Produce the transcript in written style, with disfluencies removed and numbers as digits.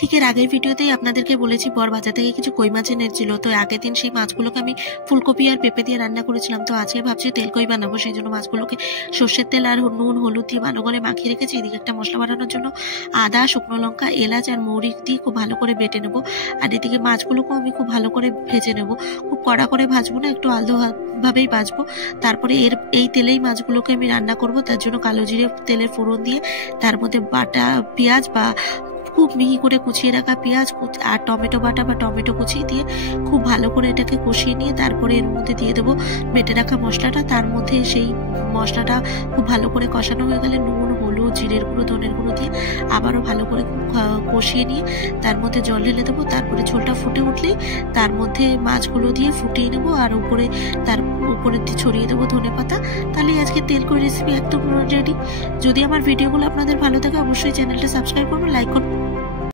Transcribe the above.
ঠিক এর আগের ভিডিওতেই আপনাদেরকে বলেছি বর বাজার থেকে কিছু কই মাছ এনেছিল, তো আগের দিন সেই মাছগুলোকে আমি ফুলকপি আর পেঁপে দিয়ে রান্না করেছিলাম। তো আজকে ভাবছি তেল কই বানাবো, সেই জন্য মাছগুলোকে সর্ষের তেল আর নুন হলুদ দিয়ে ভালো করে মাখিয়ে রেখেছি। এদিকে একটা মশলা বানানোর জন্য আদা, শুকনো লঙ্কা, এলাচ আর মৌরি দিয়ে খুব ভালো করে বেটে নেবো। আর এদিকে মাছগুলোকেও আমি খুব ভালো করে ভেজে নেবো, খুব কড়া করে ভাজবো না, একটু আলতো ভাবেই ভাজবো। তারপরে এই তেলেই মাছগুলোকে আমি রান্না করব। তার জন্য কালো জিরে তেলের ফোড়ন দিয়ে তার মধ্যে বাটা পেঁয়াজ বা খুব মিহি করে কুচিয়ে রাখা পেঁয়াজ আর টমেটো বাটা বা টমেটো কুচিয়ে দিয়ে খুব ভালো করে এটাকে কষিয়ে নিয়ে তারপরে এর মধ্যে দিয়ে দেবো বেটে রাখা মশলাটা। তার মধ্যে সেই মশলাটা খুব ভালো করে কষানো হয়ে গেলে নুন, হলুদ, জিরের গুঁড়ো, ধনের গুঁড়ো দিয়ে আবারও ভালো করে কষিয়ে নিয়ে তার মধ্যে জল ঢেলে দেবো। তারপরে ঝোলটা ফুটে উঠলেই তার মধ্যে মাছগুলো দিয়ে ফুটিয়ে নেবো আর তার উপরে ছড়িয়ে দেবো ধনেপাতা। তাহলে আজকে তেল কই রেসিপি একদম রেডি। যদি আমার ভিডিওগুলো আপনাদের ভালো থাকে অবশ্যই চ্যানেলটা সাবস্ক্রাইব করবেন, লাইক করবেন।